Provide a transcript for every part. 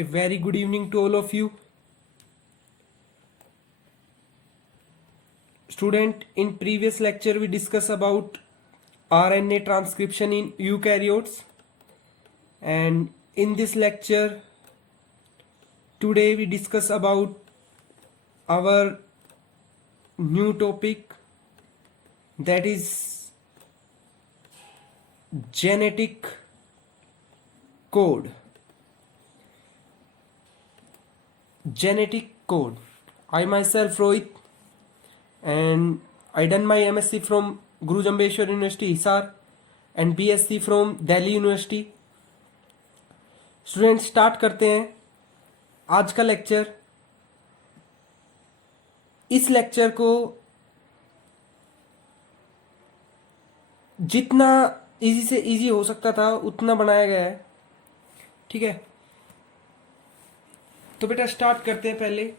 A very good evening to all of you. Student, in previous lecture we discussed about RNA transcription in eukaryotes, and in this lecture today we discuss about our new topic, that is genetic code. Genetic code. I myself Rohit, and I done my MSc from Guru Jambeshwar University Hisar and BSc from Delhi University. Student start करते हैं आज का lecture. इस lecture को जितना easy से easy हो सकता था उतना बनाया गया है, ठीक है. तो बेटा स्टार्ट करते हैं. पहले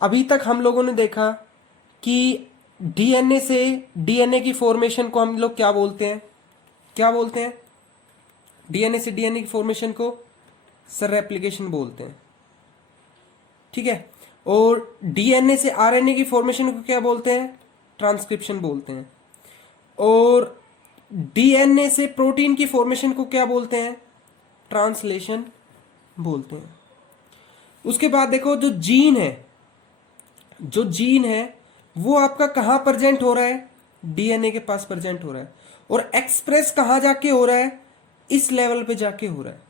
अभी तक हम लोगों ने देखा कि डीएनए से डीएनए की फॉर्मेशन को हम लोग क्या बोलते हैं, डीएनए से डीएनए की फॉर्मेशन को सर रेप्लिकेशन बोलते हैं, ठीक है. और डीएनए से आरएनए की फॉर्मेशन को क्या बोलते हैं, ट्रांसक्रिप्शन बोलते हैं. और डीएनए से प्रोटीन की फॉर्मेशन को क्या बोलते हैं, ट्रांसलेशन बोलते हैं. उसके बाद देखो जो जीन है वो आपका कहां प्रेजेंट हो रहा है, डीएनए के पास प्रेजेंट हो रहा है. और एक्सप्रेस कहां जाके हो रहा है, इस लेवल पे जाके हो रहा है,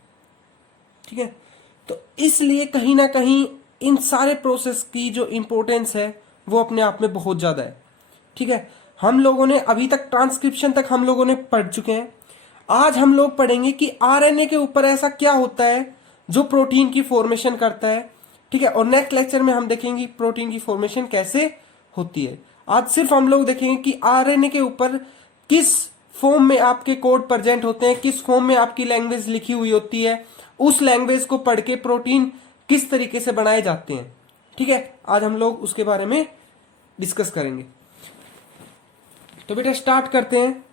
ठीक है. तो इसलिए कहीं ना कहीं इन सारे प्रोसेस की जो इंपॉर्टेंस है वो अपने आप में बहुत ज्यादा है, ठीक है. हम लोगों ने अभी तक ट्रांसक्रिप्शन तक हम लोगों ने पढ़ चुके हैं. आज हम लोग पढ़ेंगे कि आरएनए के ऊपर ऐसा क्या होता है जो प्रोटीन की फॉर्मेशन करता है, ठीक है. और नेक्स्ट लेक्चर में हम देखेंगे प्रोटीन की फॉर्मेशन कैसे होती है. आज सिर्फ हम लोग देखेंगे कि आरएनए के ऊपर किस फॉर्म में आपके कोड प्रेजेंट होते हैं, किस फॉर्म में आपकी लैंग्वेज लिखी हुई होती है, उस लैंग्वेज को पढ़ के प्रोटीन किस तरीके से बनाए जाते हैं, ठीक है. आज हम लोग उसके बारे में डिस्कस करेंगे. तो बेटा स्टार्ट करते हैं.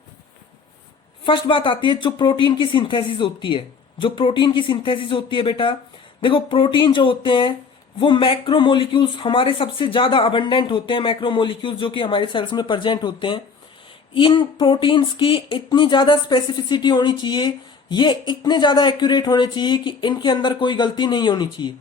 फर्स्ट बात आती है जो प्रोटीन की सिंथेसिस होती है. बेटा देखो, प्रोटीन जो होते हैं वो मैक्रोमोलिक्यूल्स हमारे सबसे ज्यादा अबंडेंट होते हैं, मैक्रोमोलिक्यूल्स जो कि हमारे सेल्स में प्रेजेंट होते हैं. इन प्रोटीन्स की इतनी ज्यादा स्पेसिफिसिटी होनी चाहिए, ये इतने ज्यादा एक्यूरेट होने चाहिए कि इनके अंदर कोई गलती नहीं होनी चाहिए,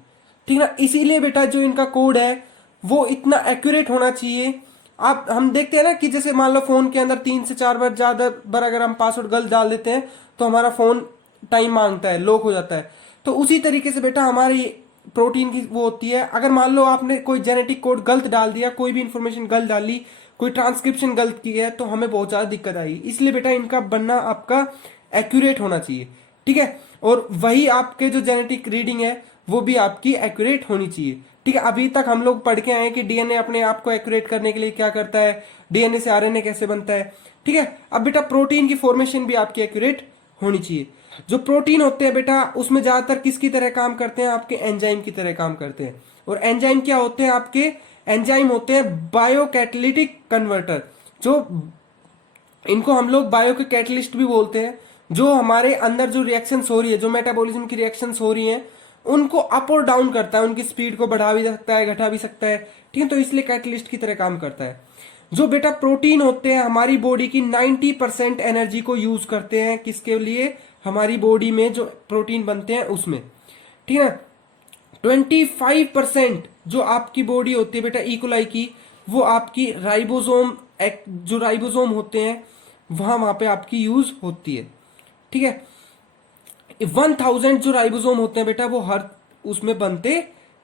ठीक ना. इसीलिए बेटा जो इनका कोड है वो इतना एक्यूरेट होना चाहिए. आप हम देखते हैं ना कि जैसे मान लो फोन के अंदर 3 से 4 बार ज्यादा बार अगर हम पासवर्ड गलत डाल देते हैं तो हमारा फोन टाइम मांगता है, लॉक हो जाता है. तो उसी तरीके से बेटा हमारी प्रोटीन की वो होती है. अगर मान लो आपने कोई जेनेटिक कोड गलत डाल दिया, कोई भी इंफॉर्मेशन गलत डाली, कोई ट्रांसक्रिप्शन गलत की है, तो हमें बहुत ज्यादा दिक्कत आएगी. इसलिए बेटा इनका बनना आपका एक्यूरेट होना चाहिए, ठीक है. और वही आपके जो जेनेटिक रीडिंग है वो भी आपकी एक्यूरेट होनी चाहिए, ठीक है. अभी तक हम लोग पढ़ के आए कि डीएनए अपने आप को एक्यूरेट करने के लिए क्या करता है, डीएनए से आरएनए कैसे बनता है, ठीक है. अब बेटा प्रोटीन की फॉर्मेशन भी आपकी एक्यूरेट होनी चाहिए. जो प्रोटीन होते हैं बेटा उसमें ज्यादातर किसकी तरह काम करते हैं, आपके एंजाइम की तरह काम करते हैं. और एंजाइम क्या होते हैं, आपके एंजाइम होते हैं बायोकैटालिटिक कन्वर्टर. जो इनको हम लोग बायो के कैटलिस्ट भी बोलते हैं. जो हमारे अंदर जो रिएक्शंस हो रही है, जो मेटाबॉलिज्म की रिएक्शंस हो रही हैं, उनको अप और डाउन करता है, उनकी स्पीड को बढ़ा भी सकता है, घटा भी सकता है, ठीक है. तो इसलिए कैटलिस्ट की तरह काम करता है. जो बेटा प्रोटीन होते हैं हमारी बॉडी की 90% एनर्जी को यूज करते हैं, किसके लिए, हमारी बॉडी में जो प्रोटीन बनते हैं उसमें, ठीक है. 25% जो आपकी बॉडी होती है बेटा इकोलाई की, वो आपकी राइबोसोम, जो राइबोसोम होते हैं वहां पे आपकी यूज होती है, ठीक है. 1000 जो राइबोसोम होते हैं बेटा वो हर उसमें बनते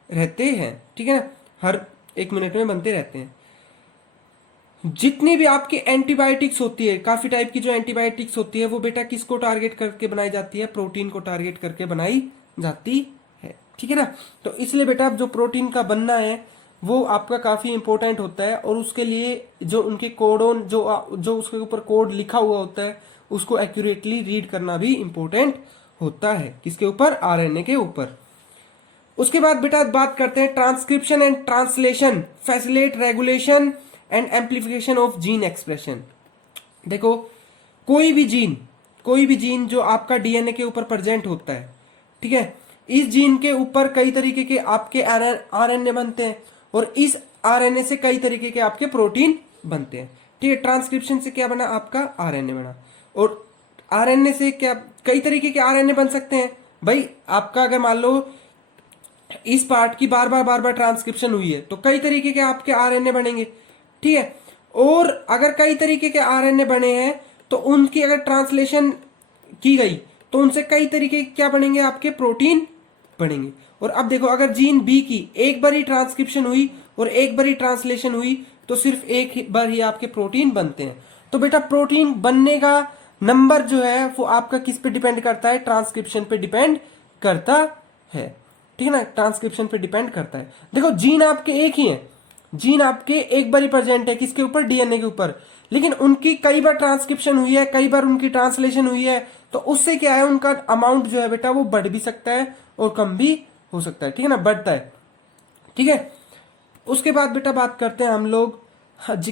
रहते हैं, ठीक है ना, हर 1 मिनट में बनते रहते हैं. जितनी भी आपकी एंटीबायोटिक्स होती है, काफी टाइप की जो एंटीबायोटिक्स होती है वो बेटा किसको टारगेट करके बनाई जाती है, प्रोटीन को टारगेट करके बनाई जाती है, ठीक है ना. तो इसलिए बेटा जो प्रोटीन का बनना है वो आपका काफी इंपॉर्टेंट होता है. और उसके लिए जो उनके कोडोन जो उसके ऊपर कोड लिखा हुआ होता है उसको एक्यूरेटली रीड करना भी इंपॉर्टेंट होता है. किसके ऊपर, आरएनए के ऊपर. उसके बाद बेटा बात करते हैं transcription and translation facilitate regulation and amplification of gene expression. देखो कोई भी जीन जो आपका डीएनए के ऊपर प्रेजेंट होता है, ठीक है, इस जीन के ऊपर कई तरीके के आपके आरएनए बनते हैं और इस आरएनए से कई तरीके के आपके प्रोटीन बनते हैं। ठीक है, ट्रांसक्रिप्शन से क्या बना, आपका आरएनए बना। और आरएनए से क्या कई तरीके के आरएनए बन सकते हैं भाई। आपका अगर मान लो इस पार्ट की बार बार ट्रांसक्रिप्शन हुई है तो कई तरीके के आपके आरएनए बनेंगे। ठीक है, और अगर कई तरीके के आरएनए बने हैं तो उनकी अगर ट्रांसलेशन की गई तो उनसे कई तरीके के क्या बनेंगे, आपके प्रोटीन बनेंगे। और अब देखो, अगर जीन बी की एक बार ही ट्रांसक्रिप्शन हुई और एक बार ही ट्रांसलेशन हुई तो सिर्फ एक बार ही आपके प्रोटीन बनते हैं। तो बेटा प्रोटीन बनने का नंबर जो है वो आपका किस पे डिपेंड करता है, ट्रांसक्रिप्शन पे डिपेंड करता है। ठीक है ना, ट्रांसक्रिप्शन पे डिपेंड करता है। देखो जीन आपके एक ही है, जीन आपके एक बार ही प्रेजेंट है, किसके ऊपर, डीएनए के ऊपर, लेकिन उनकी कई बार ट्रांसक्रिप्शन हुई है, कई बार उनकी ट्रांसलेशन हुई है, तो उससे क्या है, उनका अमाउंट जो है बेटा वो बढ़ भी सकता है और कम भी हो सकता है। ठीक है ना, बढ़ता है। ठीक है, उसके बाद बेटा बात करते हैं हम लोग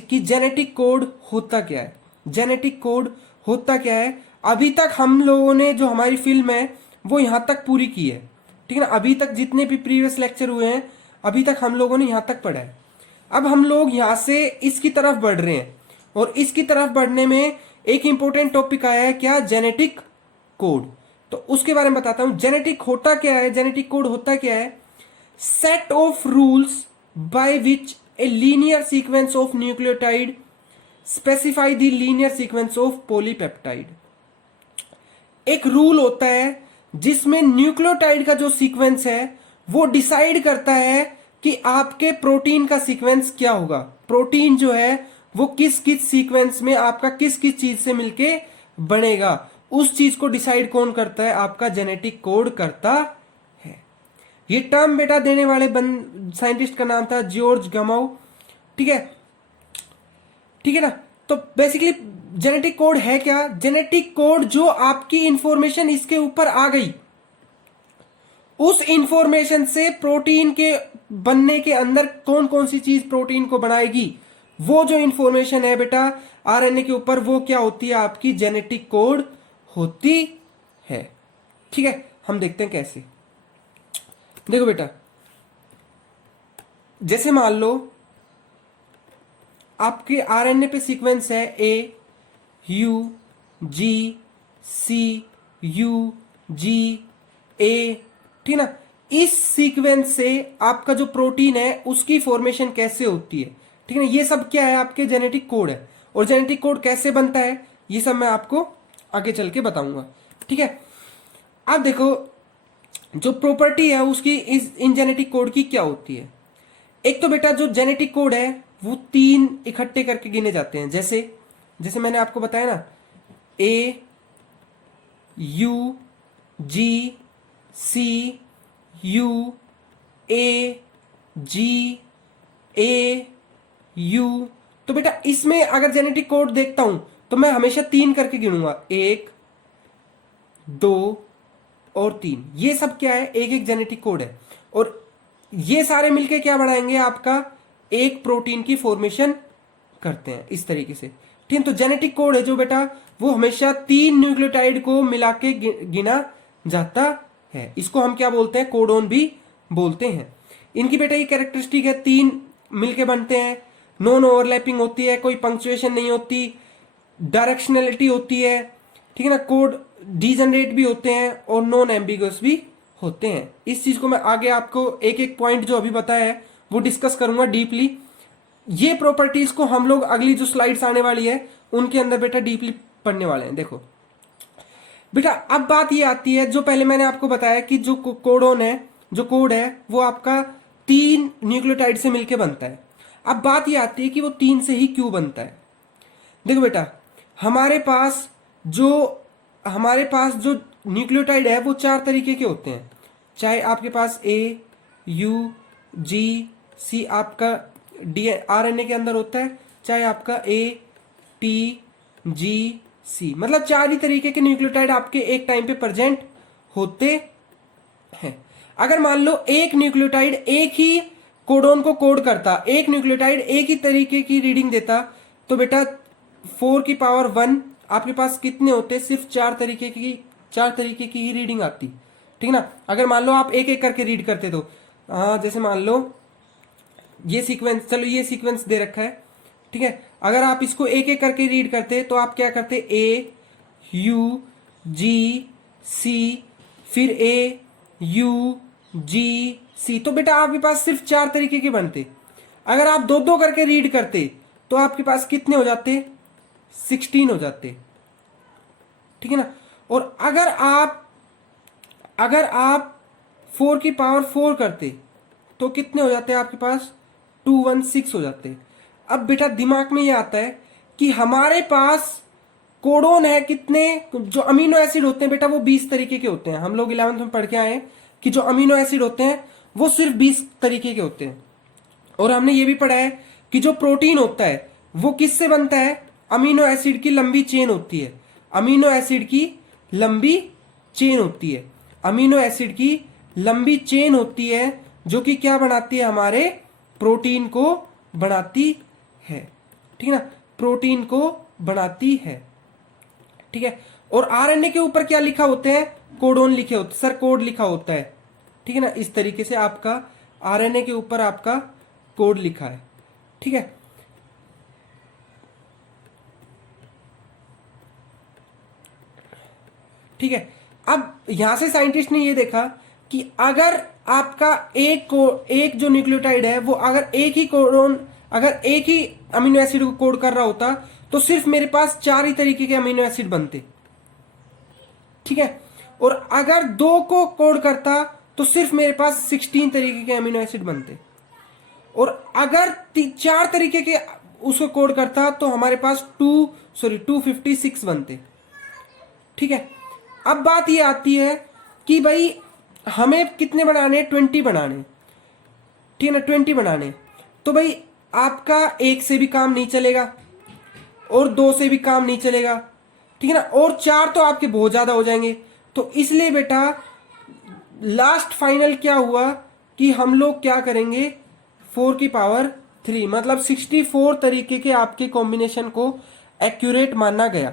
कि जेनेटिक कोड होता क्या है। जेनेटिक कोड होता क्या है, अभी तक हम लोगों ने जो हमारी फिल्म है वो यहां तक पूरी की है। ठीक है ना, अभी तक जितने भी प्रीवियस लेक्चर हुए हैं अभी तक हम लोगों ने यहां तक पढ़ा है। अब हम लोग यहां से इसकी तरफ बढ़ रहे हैं और इसकी तरफ बढ़ने में एक इंपॉर्टेंट टॉपिक आया है, क्या, जेनेटिक कोड। तो उसके बारे में बताता हूं। जेनेटिक होता क्या है, जेनेटिक कोड होता क्या है, set of rules by which a linear sequence of nucleotide specify the linear sequence of polypeptide. एक रूल होता है जिसमें न्यूक्लियोटाइड का जो सीक्वेंस है वो डिसाइड करता है कि आपके प्रोटीन का सीक्वेंस क्या होगा। प्रोटीन जो है वो किस किस सीक्वेंस में आपका किस किस चीज से मिलके बनेगा, उस चीज को डिसाइड कौन करता है, आपका जेनेटिक कोड करता है। ये टर्म बेटा देने वाले साइंटिस्ट का नाम था जॉर्ज गमाउ। ठीक है, ठीक है ना। तो बेसिकली जेनेटिक कोड है क्या, जेनेटिक कोड जो आपकी इंफॉर्मेशन इसके ऊपर आ गई, उस इंफॉर्मेशन से प्रोटीन के बनने के अंदर कौन कौन सी चीज प्रोटीन को बनाएगी, वो जो इंफॉर्मेशन है बेटा आरएनए के ऊपर, वो क्या होती है, आपकी जेनेटिक कोड होती है। ठीक है, हम देखते हैं कैसे। देखो बेटा, जैसे मान लो आपके आरएनए पे सीक्वेंस है ए यू जी सी यू जी ए। ठीक ना, इस सीक्वेंस से आपका जो प्रोटीन है उसकी फॉर्मेशन कैसे होती है। ठीक है ना, ये सब क्या है, आपके जेनेटिक कोड है। और जेनेटिक कोड कैसे बनता है ये सब मैं आपको आगे चल के बताऊंगा। ठीक है, अब देखो जो प्रॉपर्टी है उसकी इन जेनेटिक कोड की क्या होती है। एक तो बेटा जो जेनेटिक कोड है वो 3 इकट्ठे करके गिने जाते हैं। जैसे जैसे मैंने आपको बताया ना, A U G C U A G A U. तो बेटा इसमें अगर जेनेटिक कोड देखता हूं तो मैं हमेशा 3 करके गिनूंगा, 1 2 और 3। ये सब क्या है, एक एक जेनेटिक कोड है और ये सारे मिलके क्या बनाएंगे, आपका एक प्रोटीन की फॉर्मेशन करते हैं इस तरीके से। ठीक है, तो जेनेटिक कोड है जो बेटा वो हमेशा 3 न्यूक्लियोटाइड को मिला के गिना जाता है। इसको हम क्या बोलते हैं, कोडोन भी बोलते हैं। इनकी बेटा ये कैरेक्टरिस्टिक है, 3 मिलके बनते हैं, नॉन ओवरलैपिंग होती है, कोई पंक्चुएशन नहीं होती, डायरेक्शनलिटी होती है। ठीक है ना, कोड डीजनरेट भी होते हैं और नॉन एम्बिगुअस भी होते हैं। इस चीज को मैं आगे आपको एक एक पॉइंट जो अभी बताया है वो डिस्कस करूंगा डीपली। ये प्रॉपर्टीज को हम लोग अगली जो स्लाइड्स आने वाली है उनके अंदर बेटा डीपली पढ़ने वाले हैं। देखो बेटा, अब बात ये आती है, जो पहले मैंने आपको बताया कि जो कोडोन है, जो कोड है वो आपका 3 न्यूक्लियोटाइड से मिलकर बनता है। अब बात ये आती है कि वो 3 से ही क्यों बनता है। देखो बेटा, हमारे पास जो न्यूक्लियोटाइड है वो 4 तरीके के होते हैं। चाहे आपके पास ए यू जी सी आपका आरएनए के अंदर होता है, चाहे आपका ए टी जी सी, मतलब 4 ही तरीके के न्यूक्लियोटाइड आपके एक टाइम पे प्रेजेंट होते हैं। अगर मान लो एक न्यूक्लियोटाइड एक ही कोडोन को कोड करता, एक न्यूक्लियोटाइड एक ही तरीके की रीडिंग देता, तो बेटा 4 की पावर 1 आपके पास कितने होते, सिर्फ 4 तरीके की ही रीडिंग आती। ठीक है ना। अगर मान लो आप एक एक करके रीड करते तो जैसे मान लो ये सीक्वेंस, चलो ये सीक्वेंस दे रखा है, ठीक है। अगर आप इसको एक एक करके रीड करते तो आप क्या करते, ए यू जी सी, फिर ए यू जी सी, तो बेटा आपके पास सिर्फ 4 तरीके के बनते। अगर आप दो दो करके रीड करते तो आपके पास कितने हो जाते, 16 हो जाते, ठीक है ना। और अगर आप 4 की पावर 4 करते तो कितने हो जाते आपके पास, 216 हो जाते। अब बेटा दिमाग में ये आता है कि हमारे पास कोडोन है कितने, जो अमीनो एसिड होते हैं बेटा वो 20 तरीके के होते हैं। हम लोग 11th में पढ़ के आए कि जो अमीनो एसिड होते हैं वो सिर्फ 20 तरीके के होते हैं। और हमने ये भी पढ़ा है कि जो प्रोटीन होता है वो किससे बनता है, अमीनो एसिड की लंबी चेन होती है, अमीनो एसिड की लंबी चेन होती है, अमीनो एसिड की लंबी चेन होती है जो कि क्या बनाती है, हमारे प्रोटीन को बनाती है, ठीक है ना, प्रोटीन को बनाती है, ठीक है। और आरएनए के ऊपर क्या लिखा होते हैं, कोडोन लिखे होते, सर कोड लिखा होता है, ठीक है ना। इस तरीके से आपका आरएनए के ऊपर आपका कोड लिखा है, ठीक है। ठीक है। अब यहां से साइंटिस्ट ने ये देखा कि अगर आपका एक जो न्यूक्लियोटाइड है वो अगर एक ही कोडोन, अगर एक ही अमीनो एसिड को कोड कर रहा होता तो सिर्फ मेरे पास 4 ही तरीके के अमीनो एसिड बनते, ठीक है। और अगर 2 को कोड करता तो सिर्फ मेरे पास 16 तरीके के अमीनो एसिड बनते। और अगर 4 तरीके के उसको कोड करता तो हमारे पास 256 बनते, ठीक है। अब बात ये आती है कि भाई हमें कितने बनाने, 20 बनाने, ठीक है ना, 20 बनाने। तो भाई आपका 1 से भी काम नहीं चलेगा और 2 से भी काम नहीं चलेगा, ठीक है ना, और 4 तो आपके बहुत ज्यादा हो जाएंगे। तो इसलिए बेटा लास्ट फाइनल क्या हुआ कि हम लोग क्या करेंगे, 4 की पावर 3 मतलब 64 तरीके के आपके कॉम्बिनेशन को एक्यूरेट माना गया।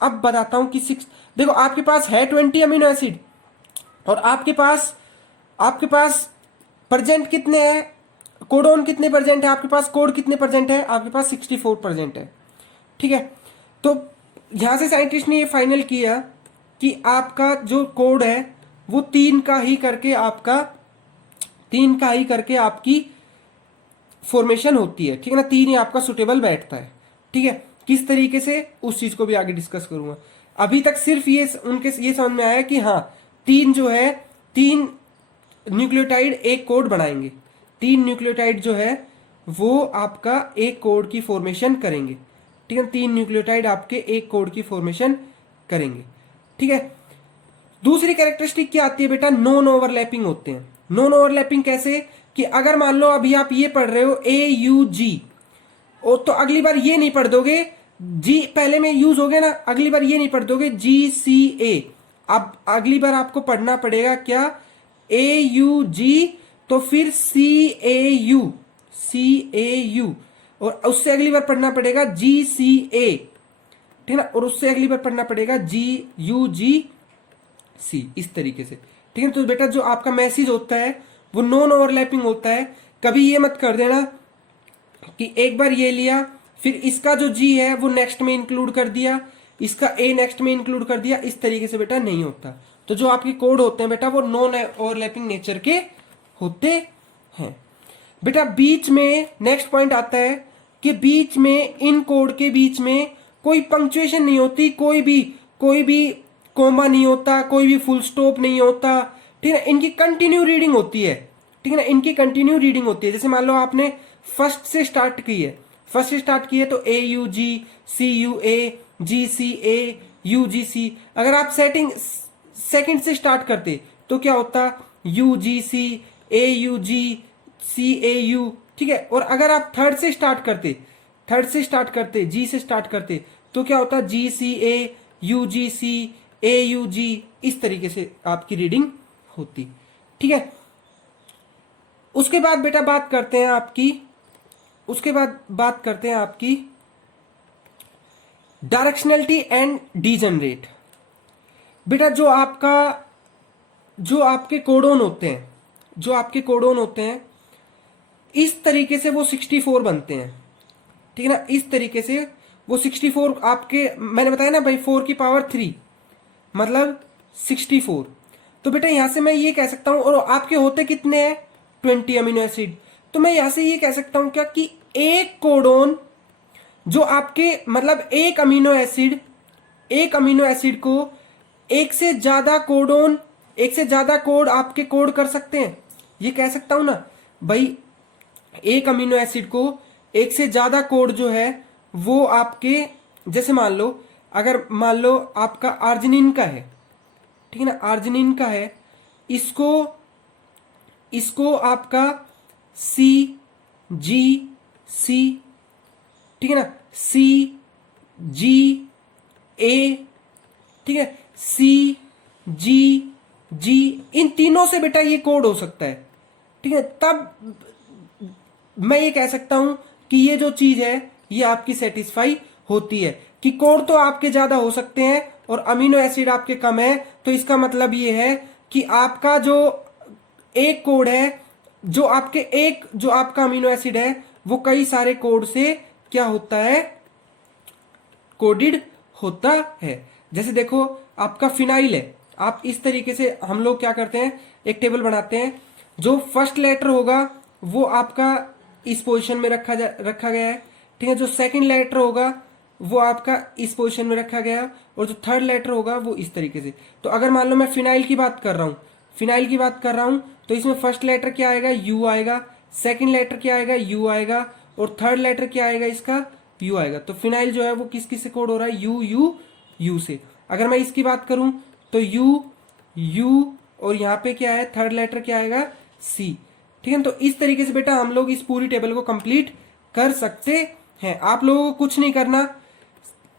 अब बताता हूं कि देखो आपके पास है 20 अमीनो एसिड और आपके पास परसेंट कितने हैं, कोडोन कितने परसेंट है आपके पास, कोड कितने परसेंट है आपके पास, 64% है, ठीक है। तो यहां से साइंटिस्ट ने ये फाइनल किया कि आपका जो कोड है वो 3 का ही करके आपकी फॉर्मेशन होती है, ठीक है ना, 3 ही आपका सुटेबल बैठता है, ठीक है। किस तरीके से उस चीज को भी आगे डिस्कस करूंगा। अभी तक सिर्फ ये समझ में आया कि हाँ 3 न्यूक्लियोटाइड एक कोड बनाएंगे, 3 न्यूक्लियोटाइड जो है वो आपका एक कोड की फॉर्मेशन करेंगे, ठीक है। 3 न्यूक्लियोटाइड आपके एक कोड की फॉर्मेशन करेंगे, ठीक है। दूसरी कैरेक्टरिस्टिक क्या आती है बेटा, नॉन ओवरलैपिंग होते हैं। नॉन ओवरलैपिंग कैसे, कि अगर मान लो अभी आप ये पढ़ रहे हो AUG, और तो अगली बार ये नहीं पढ़ दोगे, जी पहले में यूज हो गया ना, अगली बार ये नहीं पढ़ दोगे GCA, अब अगली बार आपको पढ़ना पड़ेगा क्या, AUG, तो फिर CAU, और उससे अगली बार पढ़ना पड़ेगा GCA, ठीक है ना, और उससे अगली बार पढ़ना पड़ेगा GUGC, इस तरीके से, ठीक है। तो बेटा जो आपका मैसेज होता है वो नॉन ओवरलैपिंग होता है। कभी ये मत कर देना कि एक बार ये लिया फिर इसका जो G है वो नेक्स्ट में इंक्लूड कर दिया, इसका A नेक्स्ट में इंक्लूड कर दिया, इस तरीके से बेटा नहीं होता। तो जो आपके कोड होते हैं बेटा वो नॉन ओवरलैपिंग नेचर के होते हैं। बेटा बीच में नेक्स्ट पॉइंट आता है कि बीच में इन कोड के बीच में कोई पंक्चुएशन नहीं होती, कोई भी कोमा नहीं होता, कोई भी फुल स्टॉप नहीं होता, ठीक है। इनकी कंटिन्यू रीडिंग होती है, ठीक है ना, इनकी कंटिन्यू रीडिंग होती है। जैसे मान लो आपने फर्स्ट से स्टार्ट की है तो AUG, CUA, GCA, UGC। अगर आप सेकंड से स्टार्ट करते तो क्या होता, UGC, AUG, CAU, ठीक है। और अगर आप थर्ड से स्टार्ट करते, G से स्टार्ट करते तो क्या होता, GCA, UGC, AUG, इस तरीके से आपकी रीडिंग होती, ठीक है। उसके बाद बेटा बात करते हैं आपकी डायरेक्शनलिटी एंड डीजनरेट। बेटा जो आपका जो आपके कोडोन होते हैं, जो आपके कोडोन होते हैं, इस तरीके से वो 64 बनते हैं, ठीक है ना। इस तरीके से वो 64 आपके, मैंने बताया ना भाई 4 की पावर 3 मतलब 64। तो बेटा यहां से मैं ये कह सकता हूं, और आपके होते कितने हैं 20 अमीनो एसिड, तो मैं यहां से ये कह सकता हूं क्या कि एक कोडोन जो आपके मतलब एक अमीनो एसिड को एक से ज्यादा कोडोन, एक से ज्यादा कोड आपके कोड कर सकते हैं, ये कह सकता हूं ना भाई। एक अमीनो एसिड को एक से ज्यादा कोड जो है वो आपके, जैसे मान लो, अगर मान लो आपका आर्जिनिन का है, ठीक है ना, आर्जिनिन का है, इसको इसको आपका सी जी सी, ठीक है ना, सी जी ए, ठीक है, सी जी जी, इन तीनों से बेटा ये कोड हो सकता है, ठीक है। तब मैं ये कह सकता हूं कि ये जो चीज है ये आपकी सेटिस्फाई होती है कि कोड तो आपके ज्यादा हो सकते हैं और अमीनो एसिड आपके कम है, तो इसका मतलब ये है कि आपका जो एक कोड है, जो आपका अमीनो एसिड है वो कई सारे कोड से क्या होता है, कोडेड होता है। जैसे देखो आपका फिनाइल है, आप इस तरीके से हम लोग क्या करते हैं, एक टेबल बनाते हैं, जो फर्स्ट लेटर होगा वो आपका इस पोजीशन में रखा गया है, ठीक है। जो सेकंड लेटर होगा वो आपका इस पोजीशन में रखा गया, और जो थर्ड लेटर होगा वो इस तरीके से। तो अगर मान लो मैं फिनाइल की बात कर रहा हूं, तो इसमें फर्स्ट लेटर क्या आएगा, यू आएगा, सेकंड लेटर क्या आएगा, यू आएगा, और थर्ड लेटर क्या आएगा इसका, यू आएगा। तो फिनाइल जो है वो किस किस से कोड हो रहा है, यू यू यू से। अगर मैं इसकी बात करूं तो यू यू, और यहाँ पे क्या है, थर्ड लेटर क्या आएगा, सी, ठीक है। तो इस तरीके से बेटा हम लोग इस पूरी टेबल को कंप्लीट कर सकते हैं। आप लोगों को कुछ नहीं करना,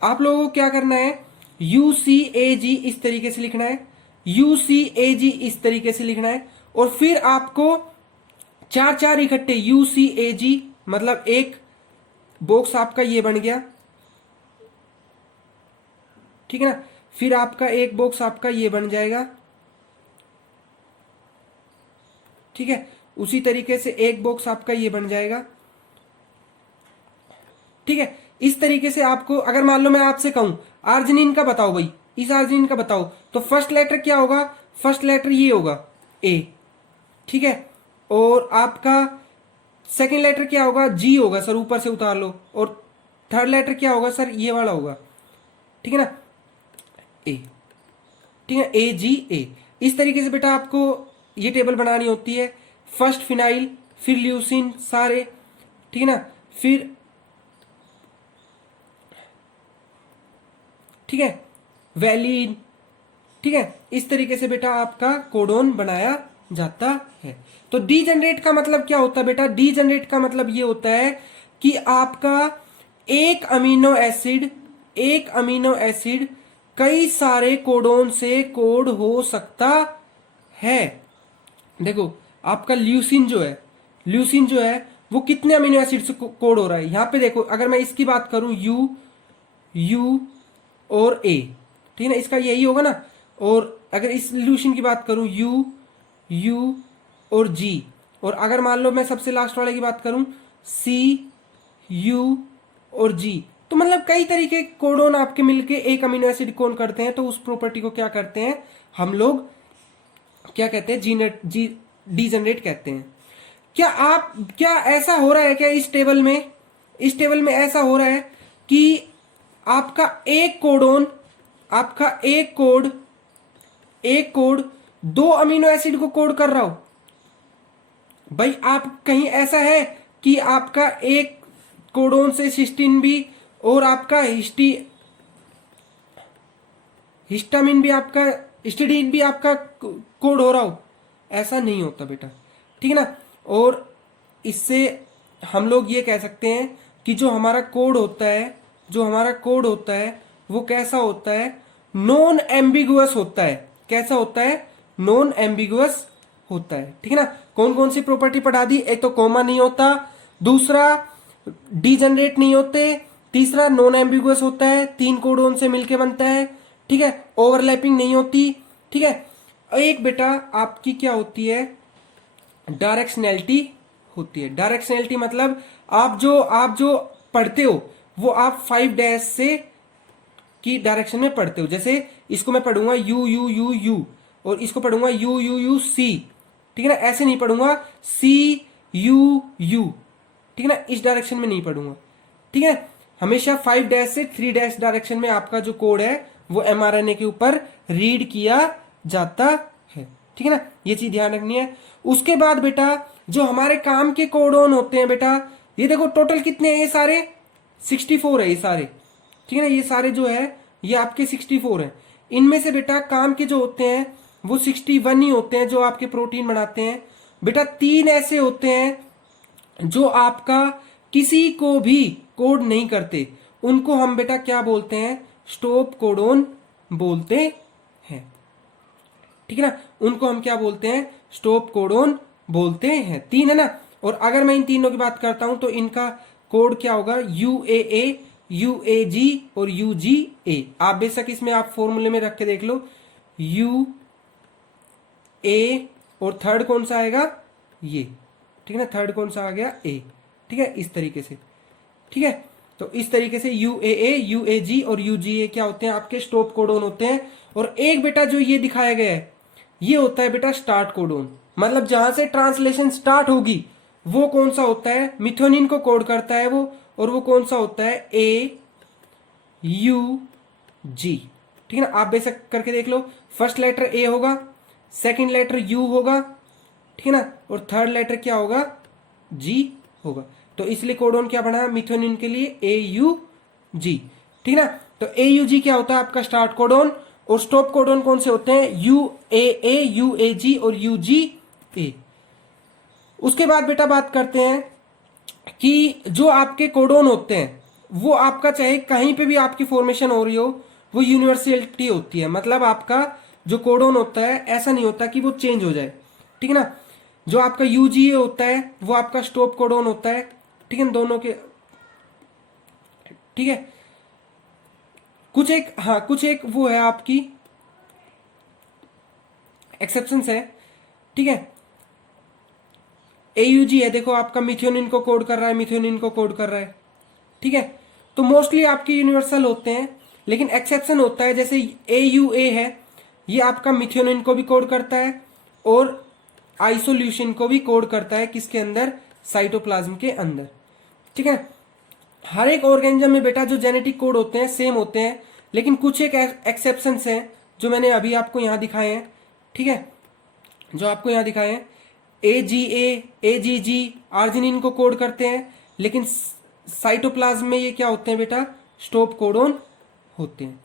आप लोगों को क्या करना है, UCAG इस तरीके से लिखना है, UCAG इस तरीके से लिखना है, और फिर आपको चार चार इकट्ठे UCAG, मतलब एक बॉक्स आपका ये बन गया, ठीक है ना। फिर आपका एक बॉक्स आपका ये बन जाएगा, ठीक है। उसी तरीके से एक बॉक्स आपका ये बन जाएगा, ठीक है। इस तरीके से आपको, अगर मान लो मैं आपसे कहूं आर्जिनिन का बताओ भाई, इस आर्जिनिन का बताओ, तो फर्स्ट लेटर क्या होगा, फर्स्ट लेटर ये होगा ए, ठीक है। और आपका सेकंड लेटर क्या होगा, जी होगा सर, ऊपर से उतार लो, और थर्ड लेटर क्या होगा सर, ये वाला होगा, ठीक है ना, ए, ठीक है, AGA। इस तरीके से बेटा आपको ये टेबल बनानी होती है, फर्स्ट फिनाइल, फिर ल्यूसिन सारे, ठीक है ना, फिर ठीक है वैलिन, ठीक है। इस तरीके से बेटा आपका कोडोन बनाया जाता है। तो डी जनरेट का मतलब क्या होता है बेटा, डी जनरेट का मतलब ये होता है कि आपका एक अमीनो एसिड कई सारे कोडोन से कोड हो सकता है। देखो आपका ल्यूसिन जो है वो कितने अमीनो एसिड से कोड हो रहा है, यहां पे देखो, अगर मैं इसकी बात करूं यू और ए, ठीक है ना, इसका यही होगा ना। और अगर इस ल्यूसिन की बात करूं यू और जी, और अगर मान लो मैं सबसे लास्ट वाले की बात करूं सी यू और जी, तो मतलब कई तरीके कोडोन आपके मिलके एक अमीनो एसिड कोड करते हैं। तो उस प्रॉपर्टी को क्या करते हैं हम लोग, क्या कहते हैं, डी जनरेट कहते हैं। क्या ऐसा हो रहा है क्या इस टेबल में ऐसा हो रहा है कि आपका एक कोड दो अमीनो एसिड को कोड कर रहा हो भाई? आप कहीं ऐसा है कि आपका एक कोडोन से सिस्टीन भी और आपका हिस्टामिन भी, आपका हिस्टिडीन भी आपका कोड हो रहा हो? ऐसा नहीं होता बेटा, ठीक है ना। और इससे हम लोग ये कह सकते हैं कि जो हमारा कोड होता है वो कैसा होता है, नॉन एम्बिगुअस होता है। कैसा होता है? नॉन एम्बिगुअस होता है, ठीक है ना। कौन कौन सी प्रॉपर्टी पढ़ा दी? एक तो कॉमा नहीं होता, दूसरा डीजनरेट नहीं होते, तीसरा नॉन एम्बिगुअस होता है, तीन कोडोन से मिलके बनता है, ठीक है, ओवरलैपिंग नहीं होती, ठीक है, एक बेटा आपकी क्या होती है, डायरेक्शनैलिटी होती है। डायरेक्शनैलिटी मतलब आप जो पढ़ते हो वो आप 5 डैश से की डायरेक्शन में पढ़ते हो। जैसे इसको मैं पढ़ूंगा यू यू यू यू, और इसको पढ़ूंगा यू यू यू सी, ठीक है ना, ऐसे नहीं पढ़ूंगा सी यू यू, ठीक है ना, इस डायरेक्शन में नहीं पढ़ूंगा, ठीक है। हमेशा 5 डैश से 3 डैश डायरेक्शन में आपका जो कोड है वो एमआरएनए के ऊपर रीड किया जाता है, ठीक है ना, ये चीज ध्यान रखनी है। उसके बाद बेटा जो हमारे काम के कोडोन होते हैं बेटा, ये देखो टोटल कितने हैं, ये सारे 64 है, ये सारे, ठीक है ना, ये सारे जो है ये आपके 64 हैं। इनमें से बेटा काम के जो होते हैं वो 61 ही होते हैं जो आपके प्रोटीन बनाते हैं। बेटा 3 ऐसे होते हैं जो आपका किसी को भी कोड नहीं करते, उनको हम बेटा क्या बोलते हैं, स्टॉप कोडोन बोलते हैं, ठीक है ना, उनको हम क्या बोलते हैं, स्टॉप कोडोन बोलते हैं। 3 है ना, और अगर मैं इन तीनों की बात करता हूं तो इनका कोड क्या होगा, UAA, UAG और UGA। आप बेशक इसमें आप फॉर्मूले में रख के देख लो, UA और थर्ड कौन सा आएगा, ये, ठीक है ना, थर्ड कौन सा आ गया, A, ठीक है, इस तरीके से, ठीक है। तो इस तरीके से UAA, UAG और UGA क्या होते हैं, आपके स्टॉप कोडोन होते हैं। और एक बेटा जो ये दिखाया गया है ये होता है बेटा स्टार्ट कोडोन, मतलब जहां से ट्रांसलेशन स्टार्ट होगी वो कौन सा होता है, मिथोनिन को कोड करता है वो, और वो कौन सा होता है, AUG, ठीक है ना। आप बेशक करके देख लो, फर्स्ट लेटर A होगा, सेकंड लेटर U होगा, ठीक है ना, और थर्ड लेटर क्या होगा, G होगा। तो इसलिए कोडोन क्या बना मिथोनिन के लिए, AUG, ठीक है ना। तो AUG क्या होता है आपका स्टार्ट कोडोन, और स्टॉप कोडोन कौन से होते हैं, UAA, UAG और UGA। उसके बाद बेटा बात करते हैं कि जो आपके कोडोन होते हैं वो आपका चाहे कहीं पे भी आपकी फॉर्मेशन हो रही हो वो यूनिवर्सलिटी होती है, मतलब आपका जो कोडोन होता है ऐसा नहीं होता कि वो चेंज हो जाए, ठीक है ना। जो आपका UGA होता है वो आपका स्टॉप कोडोन होता है, ठीक है, दोनों के, ठीक है। कुछ एक वो है आपकी एक्सेप्शंस है, ठीक है। AUG है, देखो आपका मिथ्योनिन को कोड कर रहा है, मिथ्योनिन को कोड कर रहा है, ठीक है। तो मोस्टली आपके यूनिवर्सल होते हैं, लेकिन एक्सेप्शन होता है, जैसे AUA है, ये आपका मिथ्योनिन को भी कोड करता है और आइसोल्यूशन को भी कोड करता है, किसके अंदर, साइटोप्लाज्म के अंदर, ठीक है। हर एक ऑर्गेनिज्म में बेटा जो जेनेटिक कोड होते हैं सेम होते हैं, लेकिन कुछ एक एक्सेप्शंस हैं जो मैंने अभी आपको यहां दिखाए हैं, ठीक है, जो आपको यहां दिखाए हैं। AGA, AGG आर्जिनिन को कोड करते हैं, लेकिन साइटोप्लाज्म में ये क्या होते हैं बेटा, स्टॉप कोडोन होते हैं,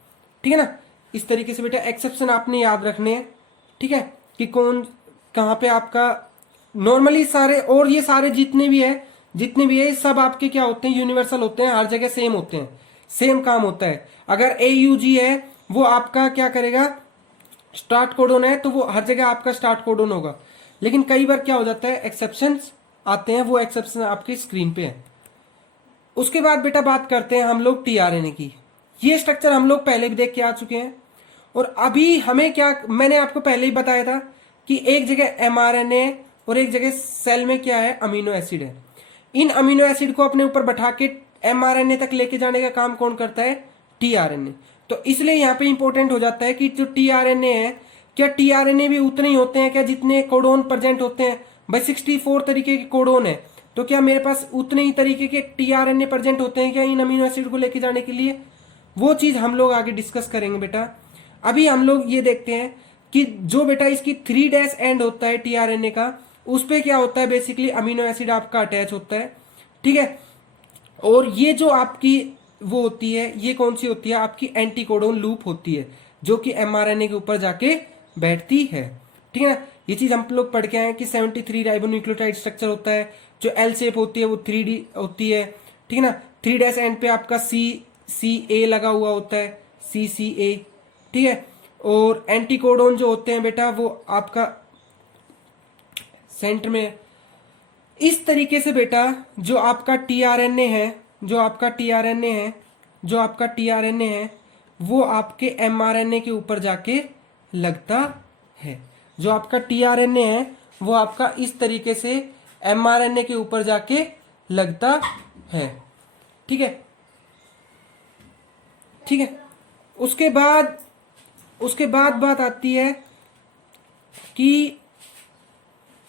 ठीक है ना। इस तरीके से बेटा एक्सेप्शन आपने याद रखने हैं, ठीक है, कि कौन कहां पे आपका नॉर्मली सारे, और ये सारे जितने भी है सब आपके क्या होते हैं, यूनिवर्सल होते हैं, हर जगह सेम होते हैं, सेम काम होता है। अगर AUG है वो आपका क्या करेगा, स्टार्ट कोडोन है तो वो हर जगह आपका स्टार्ट कोडोन होगा, लेकिन कई बार क्या हो जाता है एक्सेप्शंस आते हैं, वो एक्सेप्शन आपकी स्क्रीन पे है। उसके बाद बेटा बात करते हैं हम लोग tRNA की। ये स्ट्रक्चर हम लोग पहले भी देख के आ चुके हैं, और अभी हमें क्या, मैंने आपको पहले ही बताया था कि एक जगह mRNA और एक जगह सेल में क्या है, अमीनो एसिड है। इन अमीनो एसिड को अपने ऊपर बैठा के mRNA तक लेके जाने का काम कौन करता है, tRNA। तो इसलिए यहाँ पे इंपॉर्टेंट हो जाता है कि जो tRNA है, क्या tRNA भी उतने ही होते हैं क्या जितने कोडोन प्रेजेंट होते हैं, भाई 64 तरीके के कोडोन है, तो क्या मेरे पास उतने ही तरीके के tRNA प्रेजेंट होते हैं क्या इन अमीनो एसिड को लेके जाने के लिए, वो चीज हम लोग आगे डिस्कस करेंगे बेटा। अभी हम लोग ये देखते हैं कि जो बेटा इसकी 3 डैश एंड होता है tRNA का, उस पे क्या होता है, बेसिकली अमीनो एसिड आपका अटैच होता है, ठीक है। और ये जो आपकी वो होती है, ये कौन सी होती है, आपकी एंटीकोडोन लूप होती है, जो कि mRNA के ऊपर जाके बैठती है, ठीक है ना। ये चीज हम लोग पढ़ के आए कि 73 राइबोन्यूक्लियोटाइड स्ट्रक्चर होता है, जो L शेप होती है वो 3D होती है, ठीक है ना। 3 डैश एंड पे आपका CCA लगा हुआ होता है, CCA, ठीक है। और एंटीकोडोन जो होते हैं बेटा वो आपका सेंटर में। इस तरीके से बेटा जो आपका tRNA है, जो आपका tRNA है वो आपके mRNA के ऊपर जाके लगता है। जो आपका टीआरएनए है वो आपका इस तरीके से एमआरएनए के ऊपर जाके लगता है। ठीक है, ठीक है। उसके बाद बात आती है कि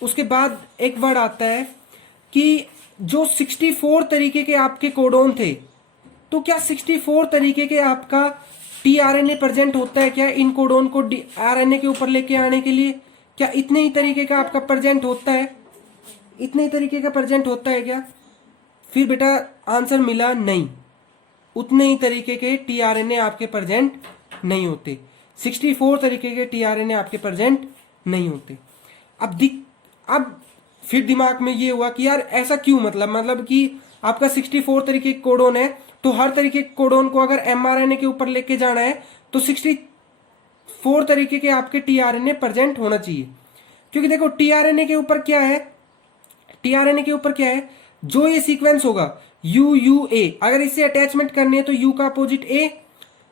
उसके बाद एक वर्ड आता है कि जो 64 तरीके के आपके कोडोन थे, तो क्या 64 तरीके के आपका टीआरएनए प्रेजेंट होता है क्या इन कोडोन को आरएनए के ऊपर लेके आने के लिए? क्या इतने ही तरीके का आपका प्रेजेंट होता है? इतने ही तरीके का प्रेजेंट होता है क्या? फिर बेटा आंसर मिला नहीं, उतने ही तरीके के टीआरएनए आपके प्रेजेंट नहीं होते। 64 तरीके के टीआरएनए आपके प्रेजेंट नहीं होते। अब फिर दिमाग में ये हुआ कि यार ऐसा क्यों, मतलब कि आपका 64 तरीके के कोडोन है, तो हर तरीके के कोडोन को अगर एमआरएनए के ऊपर लेके जाना है तो 64 तरीके के आपके टीआरएनए प्रेजेंट होना चाहिए। क्योंकि देखो टीआरएनए के ऊपर क्या है, टीआरएनए के ऊपर क्या है, जो ये सीक्वेंस होगा यू यू ए, अगर इससे अटैचमेंट करनी है तो यू का अपोजिट ए,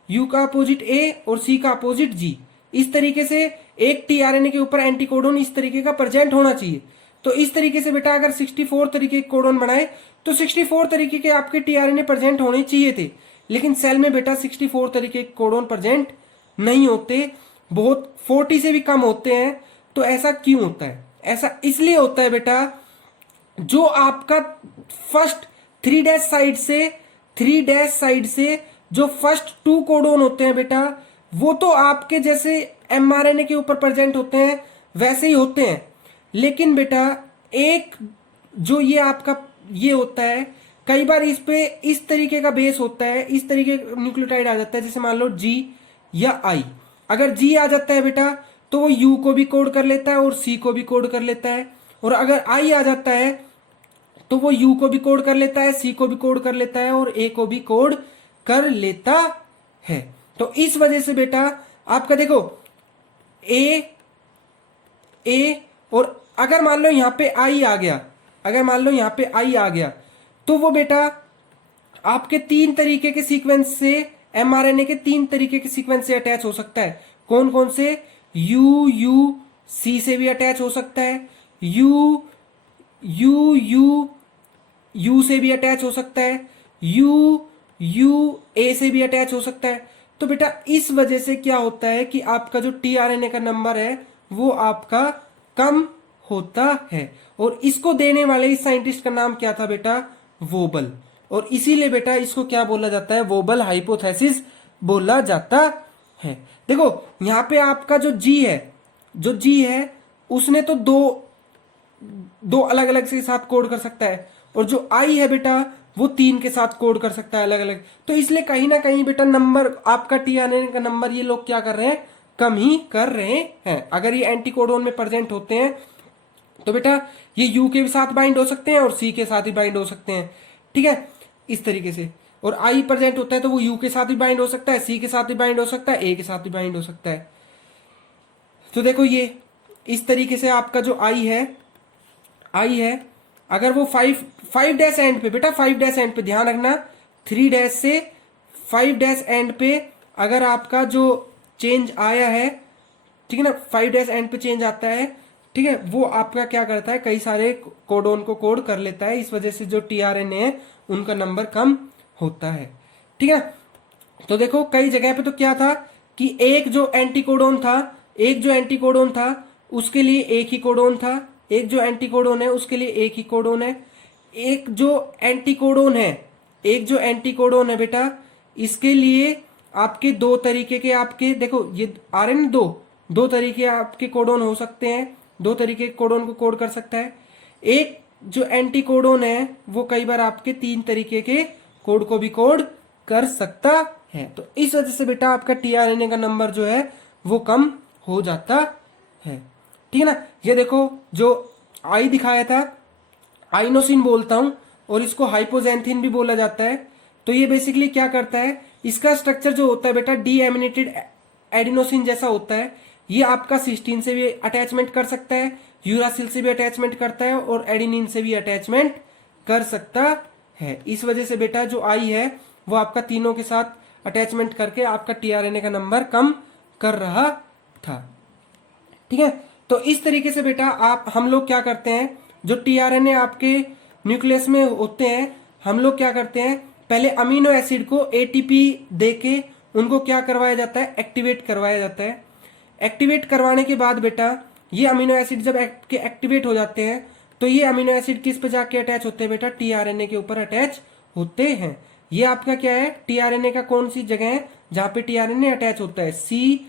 यू का अपोजिट ए और सी का अपोजिट जी, इस तरीके से एक टीआरएनए के ऊपर एंटीकोडोन इस तरीके का प्रेजेंट होना चाहिए। तो इस तरीके से बेटा अगर 64 तरीके के कोडोन बनाए तो 64 तरीके के आपके टीआरएनए प्रेजेंट होने चाहिए थे, लेकिन सेल में बेटा 64 तरीके के कोडोन प्रेजेंट नहीं होते, बहुत 40 से भी कम होते हैं। तो ऐसा क्यों होता है? ऐसा इसलिए होता है बेटा, जो आपका फर्स्ट 3 साइड से जो फर्स्ट 2 कोडोन होते हैं बेटा, वो तो आपके जैसे एमआरएनए के ऊपर प्रेजेंट होते हैं वैसे ही होते हैं, लेकिन बेटा एक जो ये आपका ये होता है, कई बार इस पे इस तरीके का बेस होता है, इस तरीके का न्यूक्लियोटाइड आ जाता है, जैसे मान लो जी या आई। अगर जी आ जाता है बेटा तो वो यू को भी कोड कर लेता है और सी को भी कोड कर लेता है, और अगर आई आ जाता है तो वो यू को भी कोड कर लेता है, सी को भी कोड कर लेता है और ए को भी कोड कर लेता है। तो इस वजह से बेटा आपका देखो ए और अगर मान लो यहां पे आई आ गया, अगर मान लो यहां पे आई आ गया, तो वो बेटा आपके 3 तरीके के सीक्वेंस से, एमआरएनए के 3 तरीके के सीक्वेंस से अटैच हो सकता है। कौन कौन से? यू यू सी से भी अटैच हो सकता है, यू यू यू यू से भी अटैच हो सकता है, यू यू ए से भी अटैच हो सकता है। तो बेटा इस वजह से क्या होता है कि आपका जो टीआरएनए का नंबर है वो आपका कम होता है, और इसको देने वाले इस साइंटिस्ट का नाम क्या था बेटा? वोबल। और इसीलिए बेटा इसको क्या बोला जाता है? वोबल हाइपोथेसिस बोला जाता है। देखो यहां पे आपका जो जी है, जो जी है उसने तो दो अलग अलग के साथ कोड कर सकता है, और जो आई है बेटा वो 3 के साथ कोड कर सकता है अलग अलग। तो इसलिए कहीं ना कहीं बेटा नंबर आपका टीआरएनए का नंबर ये लोग क्या कर रहे हैं? कम ही कर रहे हैं। अगर ये एंटीकोडोन में प्रेजेंट होते हैं तो बेटा ये यू के साथ बाइंड हो सकते हैं और सी के साथ भी बाइंड हो सकते हैं, ठीक है, इस तरीके से। और आई प्रेजेंट होता है तो वो यू के साथ भी बाइंड हो सकता है, सी के साथ भी बाइंड हो सकता है, ए के साथ भी बाइंड हो सकता है। तो देखो ये इस तरीके से आपका जो आई है अगर वो 5 डैश एंड पे, बेटा 5 डैश एंड पे ध्यान रखना, 3 डैश से 5 डैश एंड पे अगर आपका जो चेंज आया है, ठीक है ना, 5 डैश एंड पे चेंज आता है, ठीक है, वो आपका क्या करता है? कई सारे कोडोन को कोड कर लेता है। इस वजह से जो टीआरएनए है उनका नंबर कम होता है, ठीक है। तो देखो कई जगह पे तो क्या था कि एक जो एंटीकोडोन था उसके लिए एक ही कोडोन था, एक जो एंटीकोडोन है उसके लिए एक ही कोडोन है, एक जो एंटीकोडोन है बेटा इसके लिए आपके 2 तरीके के आपके, देखो ये आ रहे हैं दो तरीके आपके कोडोन हो सकते हैं, 2 तरीके के कोडोन को कोड कर सकता है। एक जो एंटीकोडोन है वो कई बार आपके 3 तरीके के कोड को भी कोड कर सकता है। तो इस वजह से बेटा आपका टीआरएनए का नंबर जो है वो कम हो जाता है, ठीक है ना। ये देखो जो आई दिखाया था, आइनोसिन बोलता हूं, और इसको हाइपोजेंथिन भी बोला जाता है। तो ये बेसिकली क्या करता है, इसका स्ट्रक्चर जो होता है बेटा डीएमिनेटेड एडिनोसिन जैसा होता है। ये आपका सिस्टीन से भी अटैचमेंट कर सकता है, यूरासिल से भी अटैचमेंट करता है और एडिनिन से भी अटैचमेंट कर सकता है। इस वजह से बेटा जो आई है वो आपका तीनों के साथ अटैचमेंट करके आपका टीआरएनए का नंबर कम कर रहा था, ठीक है। तो इस तरीके से बेटा हम लोग क्या करते हैं, जो टीआरएनए आपके न्यूक्लियस में होते हैं, हम लोग क्या करते हैं, पहले अमीनो एसिड को एटीपी देके उनको क्या करवाया जाता है, एक्टिवेट करवाया जाता है। एक्टिवेट करवाने के बाद बेटा ये अमीनो एसिड जब एक्टिवेट हो जाते हैं तो ये अमीनो एसिड किस पे जाके अटैच होते हैं बेटा, टीआरएनए के ऊपर अटैच होते हैं। ये आपका क्या है, टीआरएनए का कौन सी जगह है जहां पे टीआरएनए अटैच होता है, सी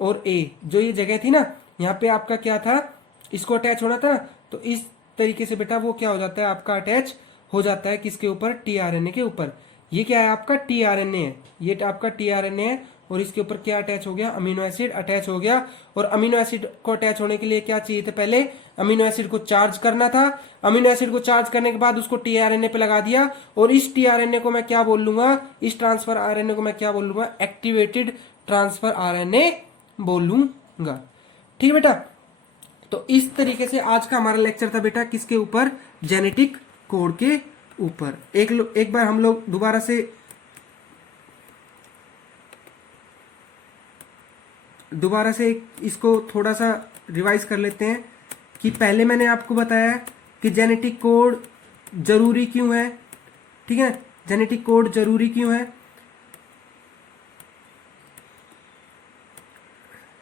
और ए, जो ये जगह थी ना, यहाँ पे आपका क्या था, इसको अटैच होना था। तो इस तरीके से बेटा वो क्या हो जाता है, आपका अटैच हो जाता है किसके ऊपर, टीआरएनए के ऊपर। ये क्या है, आपका टीआरएनए है, ये आपका टीआरएनए है, और इसके ऊपर क्या अटैच हो गया, अमीनो एसिड अटैच हो गया। और अमीनो एसिड को अटैच होने के लिए क्या चाहिए था, पहले अमीनो एसिड को चार्ज करना था। अमीनो एसिड को चार्ज करने के बाद उसको टीआरएनए पे लगा दिया, और इस टीआरएनए को मैं क्या बोल लूंगा, इस ट्रांसफर आरएनए को मैं क्या बोल लूंगा, एक्टिवेटेड ट्रांसफर आरएनए बोलूंगा। ठीक है बेटा, तो इस तरीके से आज का हमारा लेक्चर था बेटा किसके ऊपर, जेनेटिक कोड के ऊपर। एक बार हम लोग दोबारा से इसको थोड़ा सा रिवाइज कर लेते हैं कि पहले मैंने आपको बताया कि जेनेटिक कोड जरूरी क्यों है। ठीक है, जेनेटिक कोड जरूरी क्यों है,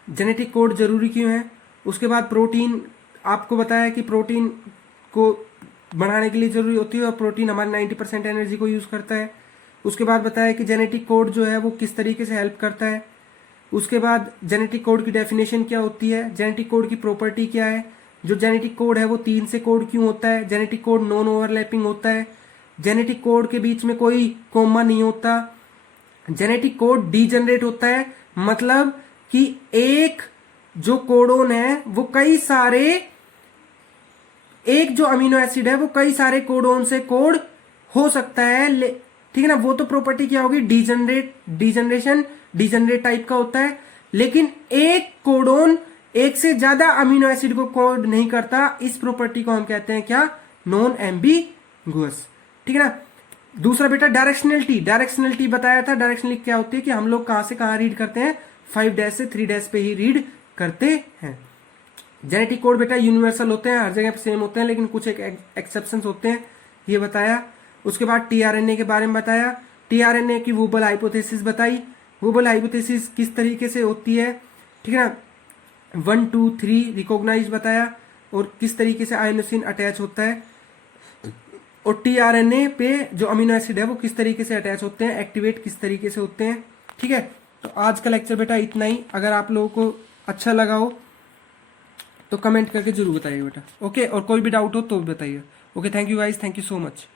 जेनेटिक कोड जरूरी क्यों है। उसके बाद प्रोटीन आपको बताया कि प्रोटीन को बनाने के लिए जरूरी होती है, और प्रोटीन हमारी 90% एनर्जी को यूज करता है। उसके बाद बताया कि जेनेटिक कोड जो है वो किस तरीके से हेल्प करता है। उसके बाद जेनेटिक कोड की डेफिनेशन क्या होती है, जेनेटिक कोड की प्रॉपर्टी क्या है, जो जेनेटिक कोड है वो 3 से कोड क्यों होता है, जेनेटिक कोड नॉन ओवरलैपिंग होता है, जेनेटिक कोड के बीच में कोई कोमा नहीं होता, जेनेटिक कोड डीजनरेट होता है, मतलब कि एक जो कोडोन है वो कई सारे, एक जो अमीनो एसिड है वो कई सारे कोडोन से कोड हो सकता है। ठीक है ना, वो तो प्रॉपर्टी क्या होगी, डीजनरेट टाइप का होता है। लेकिन एक कोडोन एक से ज्यादा अमीनो एसिड को कोड नहीं करता, इस प्रॉपर्टी को हम कहते हैं क्या, नॉन एम्बिगुअस। ठीक है ना। दूसरा बेटा डायरेक्शनलिटी बताया था। डायरेक्शनलिटी क्या होती है कि हम लोग कहां से कहां रीड करते हैं, 5 से 3 पे ही रीड करते हैं। जेनेटिक कोड बेटा यूनिवर्सल होते हैं, हर जगह पे सेम होते हैं, लेकिन कुछ एक एक्सेप्शंस होते हैं, ये बताया। उसके बाद टीआरएनए के बारे में बताया, टीआरएनए की वुबल हाइपोथेसिस बताई, वुबल हाइपोथेसिस किस तरीके से होती है। ठीक है ना, 1 2 3 रिकॉग्नाइज बताया, और किस तरीके से आयोनिसिन अटैच होता है, और टीआरएनए पे जो अमीनो एसिड है वो किस तरीके से अटैच होते हैं, एक्टिवेट किस तरीके से होते हैं। ठीक है, तो आज का लेक्चर बेटा इतना ही। अगर आप लोगों को अच्छा लगा हो तो कमेंट करके जरूर बताइए बेटा। ओके, और कोई भी डाउट हो तो भी बताइए। Okay, thank you guys, thank you so much.